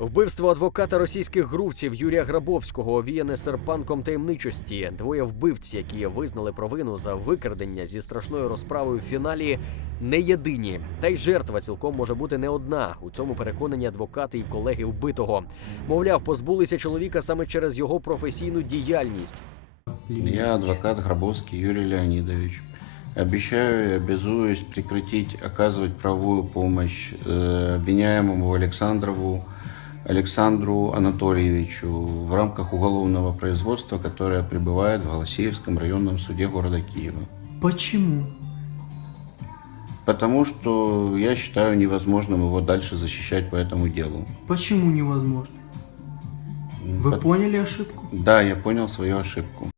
Вбивство адвоката російських грувців Юрія Грабовського овіяне серпанком таємничості. Двоє вбивць, які визнали провину за викрадення зі страшною розправою в фіналі, не єдині. Та й жертва цілком може бути не одна. У цьому переконані адвокати і колеги вбитого. Мовляв, позбулися чоловіка саме через його професійну діяльність. Я адвокат Гробовский Юрий Леонидович. Обещаю и обязуюсь прекратить оказывать правовую помощь э, обвиняемому Александру Анатольевичу в рамках уголовного производства, которое пребывает в Голосеевском районном суде города Киева. Почему? Потому что я считаю невозможным его дальше защищать по этому делу. Почему невозможно? Вы Пот- поняли ошибку? Да, я понял свою ошибку.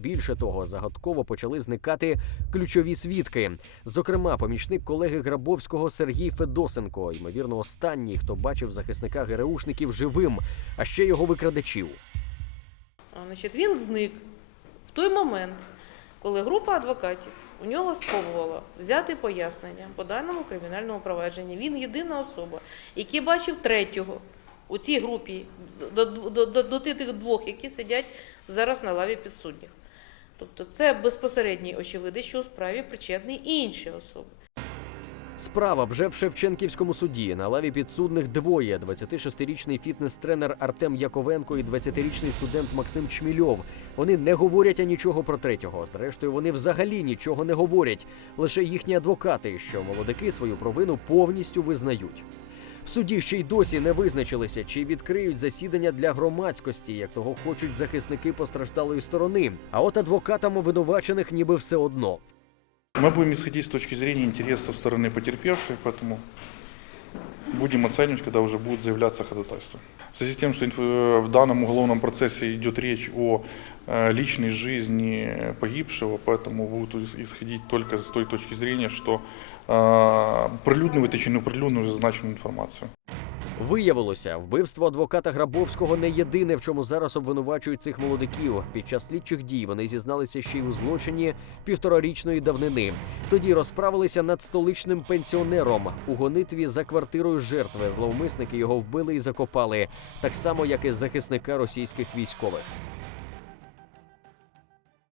Більше того, загадково почали зникати ключові свідки. Зокрема, помічник колеги Грабовського Сергій Федосенко, ймовірно, останній, хто бачив захисника ГРУшників живим, а ще його викрадачів. Значить, він зник в той момент, коли група адвокатів у нього спробувала взяти пояснення по даному кримінальному провадженні. Він єдина особа, який бачив третього у цій групі до, до, до, до тих двох, які сидять зараз на лаві підсудніх. Тобто це безпосередній очевидець, що у справі причетні інші особи. Справа вже в Шевченківському суді. На лаві підсудних двоє: 26-річний фітнес-тренер Артем Яковенко і 20-річний студент Максим Чмільов. Вони не говорять нічого про третього. Зрештою, вони взагалі нічого не говорять. Лише їхні адвокати, що молодики свою провину повністю визнають. В суді ще й досі не визначилися, чи відкриють засідання для громадськості, як того хочуть захисники постраждалої сторони. А от адвокатам обвинувачених ніби все одно. Мы будем исходить с точки зрения интересов стороны потерпевшей, поэтому будем оценивать, когда уже будет заявляться ходатайство. В связи с тем, что инф- в данном уголовном процессе идет речь о э, личной жизни погибшего, поэтому будут ис- исходить только с той точки зрения, что э, прилюдно чи неприлюдно зазначенную информацию. Виявилося, вбивство адвоката Грабовського не єдине, в чому зараз обвинувачують цих молодиків. Під час слідчих дій вони зізналися ще й у злочині півторарічної давнини. Тоді розправилися над столичним пенсіонером у гонитві за квартирою жертви. Зловмисники його вбили і закопали, так само як і захисника російських військових.